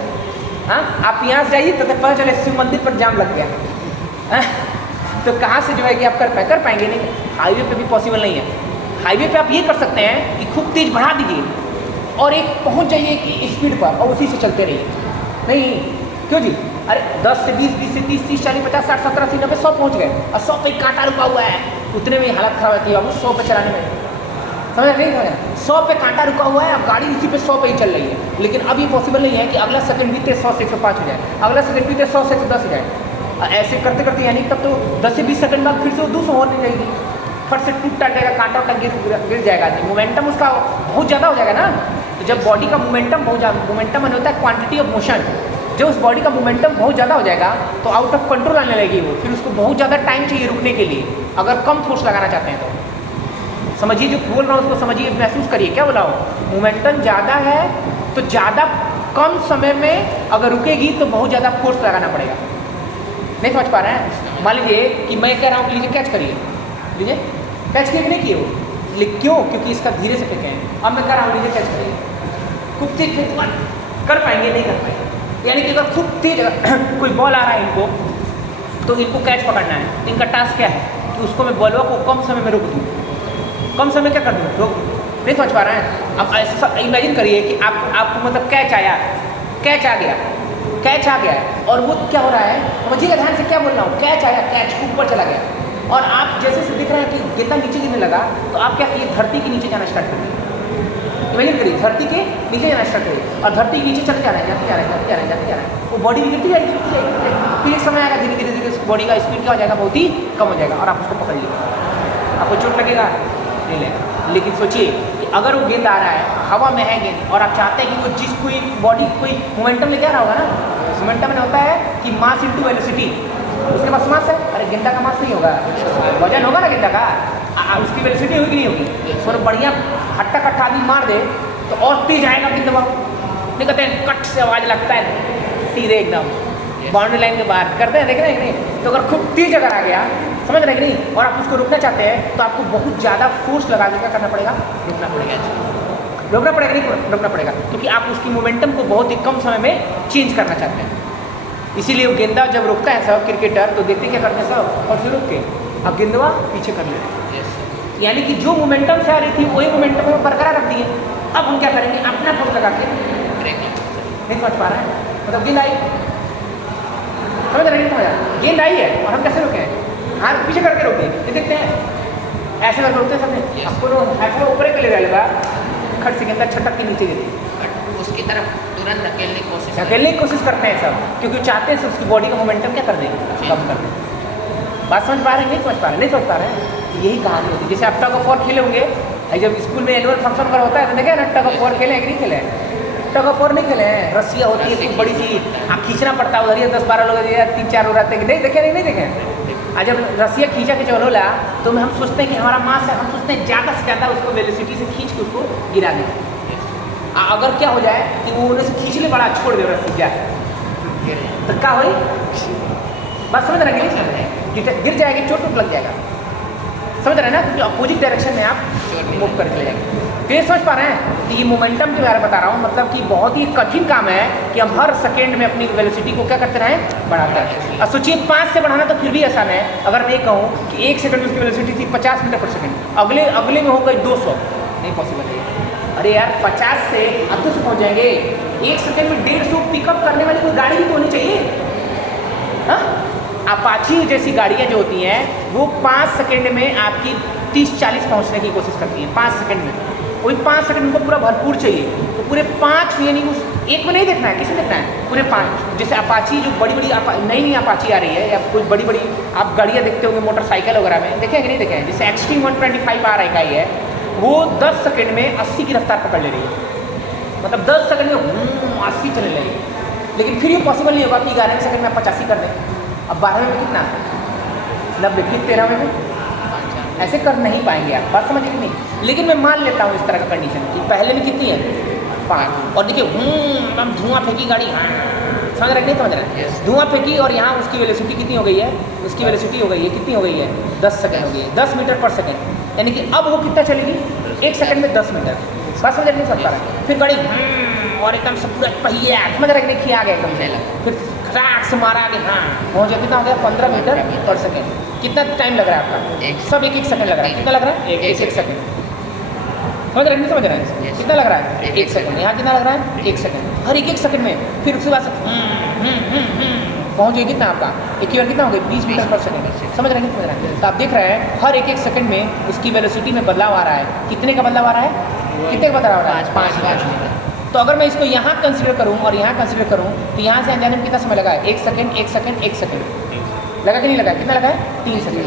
हाँ, आप यहाँ से जाइए तो पता चले शिव मंदिर पर जाम लग गया। तो कहाँ से जो है कि आप कर पाएंगे नहीं, हाईवे पे भी पॉसिबल नहीं है। हाईवे पे आप ये कर सकते हैं कि खूब तेज बढ़ा दीजिए और एक पहुँच जाइए स्पीड पर और उसी से चलते रहिए। नहीं क्यों जी, अरे 10 से 20, 20 से 30, 30, 40, 50, 60, 70, 80, 90, 100 पहुँच गए और 100 पे कांटा रुका हुआ है, उतने में हालत खराब होती है बाबू 100 पे चलाने में। समझ नहीं समझ, 100 पे कांटा रुका हुआ है, अब गाड़ी इसी पे 100 पे ही चल रही है। लेकिन अब ये पॉसिबल नहीं है कि अगला सेकंड बीते 100 से 105 हो जाए, अगला सेकंड बीते 100 से 110 हो जाए। ऐसे करते करते यानी तब तो 10 से 20 सेकंड बाद फिर से 200 होने जाएगी, फट से टूट टाट जाएगा, कांटा वाटा गिर जाएगा। मोमेंटम उसका बहुत ज़्यादा हो जाएगा ना। तो जब बॉडी का मोमेंटम बहुत ज़्यादा, मोमेंटम होता है क्वांटिटी ऑफ मोशन, जब उस बॉडी का मोमेंटम बहुत ज़्यादा हो जाएगा तो आउट ऑफ कंट्रोल आने लगेगी वो, फिर उसको बहुत ज़्यादा टाइम चाहिए रुकने के लिए। अगर कम फोर्स लगाना चाहते हैं तो समझिए, जो बोल रहा हूँ उसको समझिए, महसूस करिए। क्या बोला हूँ, मोमेंटम ज़्यादा है तो ज़्यादा कम समय में अगर रुकेगी तो बहुत ज़्यादा फोर्स लगाना पड़ेगा। नहीं समझ पा रहे हैं? मान लीजिए कि मैं कह रहा हूँ कि लीजिए कैच करिए, लीजिए कैच किए नहीं किए वो, लेकिन क्यों, क्योंकि इसका धीरे से फेंके हैं। अब मैं कह रहा हूँ लीजिए कैच करिए, खूब तेज फेंक, कर पाएंगे नहीं कर पाएंगे। यानी कि अगर खूब तेज कोई बॉल आ रहा है इनको, तो इनको कैच पकड़ना है। इनका टास्क क्या है कि उसको मैं बॉल को कम समय में रोक दूँ। कम समय क्या कर दूँ, रोक दूँ। नहीं समझ पा रहे हैं? अब ऐसा इमेजिन करिए कि आपको मतलब कैच आया, कैच आ गया, कैच आ गया और वो क्या हो रहा है, समझिएगा ध्यान से क्या बोल रहा हूँ। कैच आया, कैच ऊपर चला गया और आप जैसे दिख रहा है कि गेंदा नीचे गिरने लगा, तो आप क्या किए, धरती के नीचे जाना स्टार्ट करिए। इमेजिन करिए धरती के नीचे जाना स्टार्ट करिए और धरती के नीचे चले जा रहे हैं, जाते जा रहे हैं, वो बॉडी भी गिरती जाएगी। फिर एक समय आएगा धीरे धीरे उस बॉडी का स्पीड क्या हो जाएगा, बहुत ही कम हो जाएगा और आप उसको पकड़ लीजिए। आपको चोट लगेगा नहीं लगेगा। लेकिन सोचिए कि अगर वो गेंद आ रहा है, हवा में है गेंद, और आप चाहते हैं कि कोई बॉडी कोई मोमेंटम लेके आ रहा होगा ना। मोमेंटम में होता है कि मास इंटू वेलोसिटी, उसके पास मास है। अरे गेंदा का मास नहीं होगा, वजन होगा ना गेंदा का, उसकी वेलोसिटी होगी नहीं होगी। और बढ़िया हट्टा कट्टा आदमी मार दे तो और तेज आएगा गेंदवा, नहीं कहते हैं कट से आवाज़ लगता है सीधे एकदम बाउंड्री लाइन के बाहर करते हैं, देख रहे हैं कि नहीं। तो अगर खूब तेज अगर आ गया, समझ रहे हैं कि नहीं, और आप उसको रोकना चाहते हैं तो आपको बहुत ज़्यादा फोर्स लगा के क्या करना पड़ेगा, रोकना पड़ेगा नहीं रोकना पड़ेगा, क्योंकि आप उसकी मोमेंटम को बहुत ही कम समय में चेंज करना चाहते हैं। इसीलिए वो गेंदा जब रोकता है सब क्रिकेटर, तो देखते क्या करते हैं सब, और फिर रुक के अब गेंदवा पीछे कर लेते हैं। यानी कि जो मोमेंटम से आ रही थी वही मोमेंटम में बरकरार रख दिए। अब हम क्या करेंगे, अपना फोर्स लगा के नहीं समझ पा रहे हैं, मतलब गेंद आई, समझ रहे हैं, गेंद आई है और हम कैसे रोके, हाथ पीछे करके रोके। ये देखते हैं ऐसे करके रोकते हैं सबने, आपको ऊपर के ले जाएगा, खट से गेंदा छटक के नीचे गिरी, उसकी तरफ तुरंत धकेलने की कोशिश करते हैं सब, क्योंकि चाहते हैं उसकी बॉडी का मोमेंटम क्या कर दें, कम कर दें। बात समझ पा रहे हैं, नहीं समझ पा रहे हैं। यही कहानी होती है। जैसे आप टग ऑफ वॉर खेले होंगे, जब स्कूल में एनुअल फंक्शन वगैरह होता है तो देखे ना, टग ऑफ वॉर खेले हैं कि नहीं खेले हैं? टग ऑफ वॉर नहीं खेले हैं, रस्सियाँ होती है खूब बड़ी सी, खींचना पड़ता है, उधर ही 10-12 लोग 3-4 लोग रहते हैं, नहीं देखे नहीं देखे। और जब रस्सियाँ खींचा के चलो ला, तो हम सोचते हैं कि हमारा मास है, हम सोचते हैं ज़्यादा से ज़्यादा उसको वेलोसिटी से खींच के उसको गिरा दें। अगर क्या हो जाए कि वो उन्हें से खींच ले, बड़ा छोड़ दे रस्सी क्या तो क्या हो, बस समझ रहे हैं, गिर जाएगी, चोट लग जाएगा, समझ रहे हैं ना, क्योंकि अपोजिट डायरेक्शन में आप मूव करके ले जाएंगे। फिर समझ पा रहे हैं कि ये मोमेंटम के बारे में बता रहा हूँ, मतलब कि बहुत ही कठिन काम है कि हम हर सेकेंड में अपनी वेलोसिटी को क्या करते रहें, बढ़ाते हैं। अब सोचिए 5 से बढ़ाना तो फिर भी आसान है। अगर मैं कहूँ कि 1 सेकंड में उसकी वेलोसिटी थी 50 मीटर पर सेकंड, अगले में हो गई 200, नहीं पॉसिबल है। अरे यार 50 से अब 200 पहुँच जाएंगे, 1 सेकंड में 150 पिकअप करने वाली कोई गाड़ी भी तो होनी चाहिए। हाँ, अपाची जैसी गाड़ियाँ जो होती हैं वो 5 सेकंड में आपकी 30-40 पहुँचने की कोशिश करती हैं, 5 सेकंड में। वही 5 सेकंड उनको पूरा भरपूर चाहिए, तो पूरे 5 यानी उस एक में नहीं देखना है, किसे देखना है, पूरे 5। जैसे अपाची जो बड़ी नई अपाची आ रही है, या कुछ बड़ी आप गाड़ियाँ देखते होंगे मोटरसाइकिल वगैरह में, देखें कि नहीं देखें, जैसे एक्सट्रीम 125 आ रही है, वो 10 सेकंड में 80 की रफ्तार पकड़ ले रही है। मतलब 10 सेकंड में 80 चले रही है। लेकिन फिर ये पॉसिबल नहीं होगा कि 11 सेकंड में आप 85 कर दें। अब 12 में कितना, 90, फिर 13 में ऐसे कर नहीं पाएंगे आप, बात समझ नहीं। लेकिन मैं मान लेता हूँ इस तरह का कंडीशन कि पहले में कितनी है 5, और देखिए एकदम धुआं फेंकी गाड़ी, समझ रहे नहीं समझ रहे, धुआं फेंकी और यहाँ उसकी वेलोसिटी कितनी हो गई है, उसकी वेलोसिटी हो गई है कितनी हो गई है 10 सेकंड हो गई है, 10 मीटर पर सेकंड, यानी कि अब वो कितना चलेगी 1 सेकंड में 10 मीटर, बात समझ नहीं सकता है। फिर गाड़ी और एकदम से पूरा पहिया समझ रहे कि नहीं खिया गया एकदम से, फिर खटाक से मारा आगे, हाँ पहुँच गया, कितना हो गया 15 मीटर पर सेकंड। कितना टाइम लग रहा है आपका, सब 1-1 सेकंड लग रहा है, कितना लग रहा है 1-1 सेकंड, समझ रहे नहीं समझ रहे हैं, कितना लग रहा है 1 सेकंड, यहाँ कितना लग रहा है 1 सेकंड, हर 1-1 सेकंड में। फिर उसके बाद पहुँच गए कितना आपका इक्वेशन कितना हो गया 20 मीटर पर सेकंड, समझ रहे नहीं समझ रहे हैं। तो आप देख रहे हैं हर 1-1 सेकंड में उसकी वेलोसिटी में बदलाव आ रहा है, कितने का बदलाव आ रहा है, कितने का बदलाव आ रहा है 5 मीटर। तो अगर मैं इसको यहाँ कंसिडर करूँ और यहाँ कंसिडर करूँ तो यहाँ से आने जाने में कितना समय लगा है 1 सेकंड 1 सेकंड 1 सेकंड लगा कि नहीं लगा, कितना लगा है 3 सेकंड,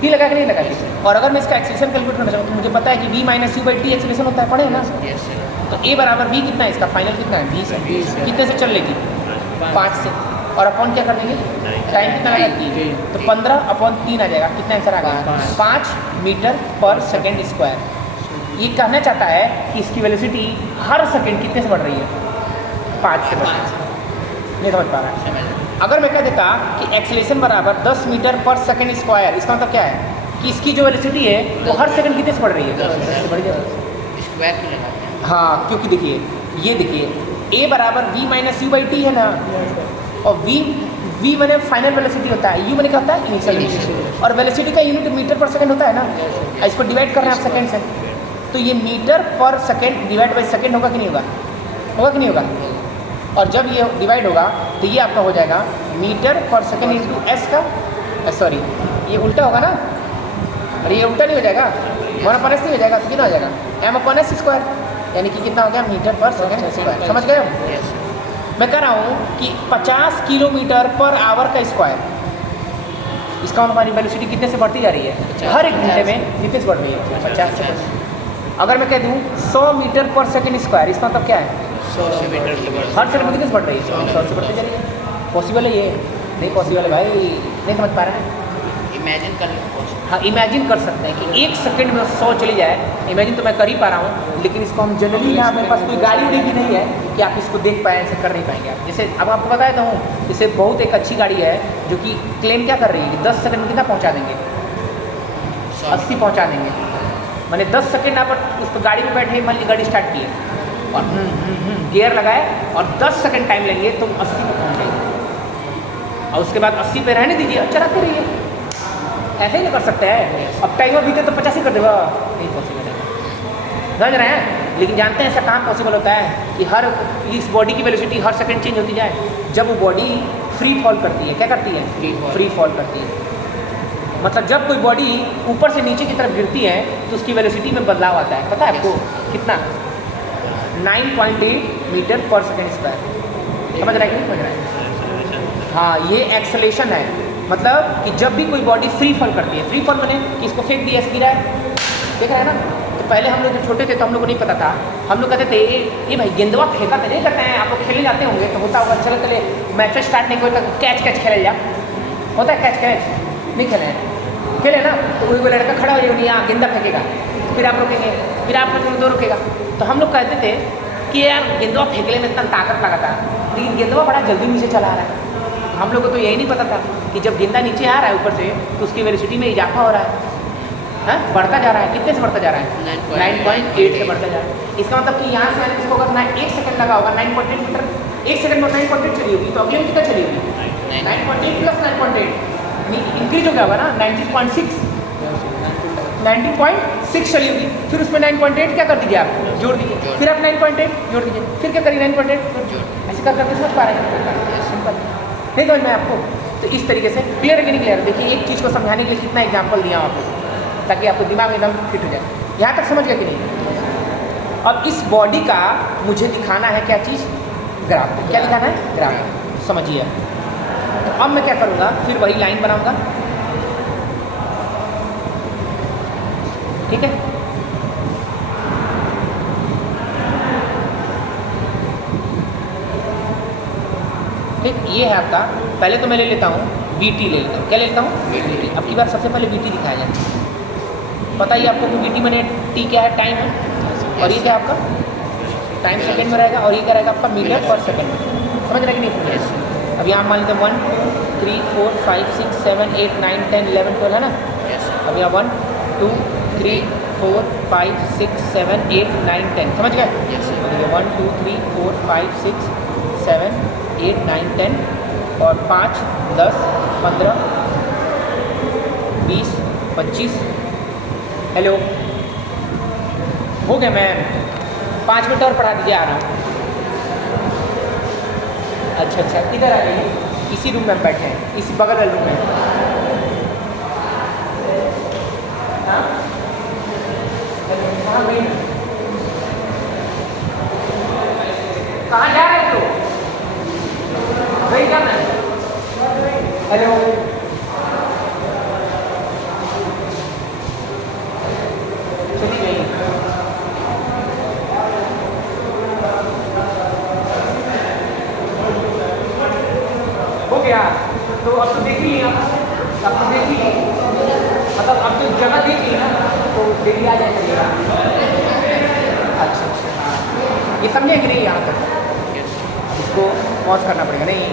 भी लगा कि नहीं लगा। और अगर मैं इसका एक्सेलेरेशन कैलकुलेट करना चाहूँ तो मुझे पता है कि v माइनस u/t एक्सेलेरेशन होता है, पढ़े ना। तो a बराबर v कितना है इसका फाइनल कितना है 20 है, कितने से चल लेगी 5 से, और अपॉन क्या कर देंगे टाइम कितना लगा तो 15/3 आ जाएगा, कितना आंसर आ गया 5 मीटर पर सेकेंड स्क्वायर। ये कहना चाहता है कि इसकी वेलोसिटी हर सेकंड कितने से बढ़ रही है 5 से बढ़ रही है, नहीं समझ पा रहा है। अगर मैं कह देता कि एक्सेलेरेशन बराबर 10 मीटर पर सेकंड स्क्वायर, इसका मतलब क्या है कि इसकी जो वेलोसिटी है वो हर सेकंड कितने से बढ़ रही है 10 से बढ़ जाएगी स्क्वायर क्यों लगाते हैं, हाँ क्योंकि देखिए ये देखिए a बराबर v माइनस u/t है ना, और v मैंने फाइनल वेलोसिटी होता है, u मैंने क्या होता है इनिशियल वेलोसिटी, और वेलोसिटी का यूनिट मीटर पर सेकंड होता है ना, इसको डिवाइड कर रहे हैं आप सेकंड से, तो ये मीटर पर सेकंड डिवाइड बाई सेकंड होगा कि नहीं होगा, होगा कि नहीं होगा। और जब ये डिवाइड होगा तो ये आपका हो जाएगा मीटर पर सेकंड इंटू एस का, सॉरी ये उल्टा होगा ना, अरे ये उल्टा नहीं हो जाएगा 1/s नहीं हो जाएगा, तो कितना हो जाएगा m/s स्क्वायर, यानी कि कितना हो गया मीटर पर सेकंड स्क्वायर, समझ गए। मैं कह रहा हूँ कि 50 किलोमीटर पर आवर का स्क्वायर, इसका हमारी वेलोसिटी कितने से बढ़ती जा रही है हर 1 घंटे में कितने से बढ़ रही है 50 से। अगर मैं कह दूँ 100 मीटर पर सेकंड स्क्वायर, इसका मतलब क्या है 100 मीटर से हर सेकंड में कितने से बढ़ रही है 100 से बढ़ती जा रही है। पॉसिबल है ये, नहीं पॉसिबल है भाई, नहीं समझ पा रहे हैं। इमेजिन कर लो, हाँ इमेजिन कर सकते हैं कि 1 सेकंड में 100 चली जाए, इमेजिन तो मैं कर ही पा रहा हूँ, लेकिन इसको हम जनरली यहाँ मेरे पास कोई गाड़ी उड़ी भी नहीं है कि आप इसको देख पाए, ऐसे कर नहीं पाएंगे आप। जैसे अब आपको बताया हूँ, जैसे बहुत एक अच्छी गाड़ी है जो कि क्लेम क्या कर रही है कि 10 सेकंड में कितना पहुँचा देंगे 80 पहुँचा देंगे, मैंने 10 सेकंड आप उस पर गाड़ी में बैठे मान लीजिए गाड़ी स्टार्ट की है और गियर लगाए और 10 सेकंड टाइम लेंगे तो 80 पे पहुँच जाएगी, और उसके बाद 80 पे रहने दीजिए चलाते रहिए, ऐसे ही नहीं कर सकते हैं। अब टाइमर बीते तो 50 ही कर देगा, नहीं पॉसिबल है, समझ रहे हैं। लेकिन जानते हैं ऐसा कहाँ पॉसिबल होता है कि हर इस बॉडी की वेलोसिटी हर सेकंड चेंज होती जाए, जब वो बॉडी फ्री फॉल करती है, क्या करती है फ्री फॉल करती है, मतलब जब कोई बॉडी ऊपर से नीचे की तरफ गिरती है तो उसकी वेलोसिटी में बदलाव आता है, पता है आपको कितना 9.8 मीटर पर सेकंड स्क्वायर, समझ रहा है कि नहीं समझ रहा है। हाँ ये एक्सेलेरेशन है, मतलब कि जब भी कोई बॉडी फ्री फॉल करती है, फ्री फॉल मैंने कि इसको फेंक दिया गिरा है, देख रहा है ना। तो पहले हम लोग जब छोटे थे तो हम लोग को नहीं पता था, हम लोग कहते थे ये भाई गेंदवा फेंका तो नहीं करते हैं, आप लोग खेलने जाते होंगे तो होता होगा, चलो चले मैच स्टार्ट नहीं होता कैच खेले जा, होता है कैच नहीं खेले खेले ना, तो कोई लड़का खड़ा हो जाएगा यहाँ गेंदा फेंकेगा, फिर आप रोकेंगे, फिर आप दो रोकेगा, तो हम लोग कहते थे कि यार गेंदवा फेंकने में इतना ताकत लगा था, लेकिन गेंदवा बड़ा जल्दी नीचे चला आ रहा है। हम लोग को तो यही नहीं पता था कि जब गेंदा नीचे आ रहा है ऊपर से तो उसकी वेलोसिटी में इजाफा हो रहा है, हाँ बढ़ता जा रहा है, कितने से बढ़ता जा रहा है 9.8 से बढ़ता जा रहा है। इसका मतलब कि यहाँ से इसको अगर 1 सेकंड लगा होगा 9.8 मीटर, 1 सेकंड में 9.8 चली होगी, तो अगले में कितना चली होगी 9.8 प्लस 9.8 इंक्रीज हो गया होगा ना 19.6 चली होगी, फिर उसमें 9.8 क्या कर दीजिए आप जोड़ दीजिए, फिर आप 9.8 जोड़ दीजिए, फिर क्या करिए 9.8 ऐसे कर करके समझ पा रहे हैं, सिंपल नहीं समझ में आपको। तो इस तरीके से क्लियर है कि नहीं क्लियर। देखिए एक चीज़ को समझाने के लिए कितना एग्जाम्पल दिया आपको, ताकि आपको दिमाग में एकदम फिट हो जाए। यहाँ तक समझ गया कि नहीं। अब इस बॉडी का मुझे दिखाना है क्या चीज़, ग्राफ। क्या दिखाना है, ग्राफ, समझिए। तो अब मैं क्या करूँगा, फिर वही लाइन बनाऊँगा, ठीक है। ठीक, ये है आपका। पहले तो मैं ले लेता हूँ VT, ले लेता हूँ, क्या ले लेता हूँ VT। अब की बार सबसे पहले VT दिखाया जाए, पता ही आपको क्योंकि टी मैंने टी क्या है, टाइम है, और ये क्या है आपका टाइम सेकंड में रहेगा, और ये क्या रहेगा आपका मीटर पर सेकंड में। समझ रहे कि नहीं? अब यहाँ मान लेते हैं 1 2 3 4 5 6 7 8 9 10 11 12 है ना। अब यहाँ 1 2 3 4 5 6 7 8 9 10 समझ गए? 1 2 3 4 5 6 7 8 9 10 और 5 10 15 20 25। हेलो, हो गया मैम, 5 मिनट और पढ़ा दीजिए, आ रहा हूँ। अच्छा अच्छा, इधर आ जाइए, इसी रूम में बैठे हैं, इसी बगल वाले रूम में। हाँ हाँ, मेन कहाँ जा रहे हो? वही जाना है। हेलो, चली गई। हो गया तो अब तो देख ही लिया, अब तो देख ही, मतलब अब तो जगह देख ली ना, तो डेली आ जाए चलिएगा। अच्छा अच्छा, ये समझे कि नहीं? यहाँ तक इसको पॉज करना पड़ेगा नहीं?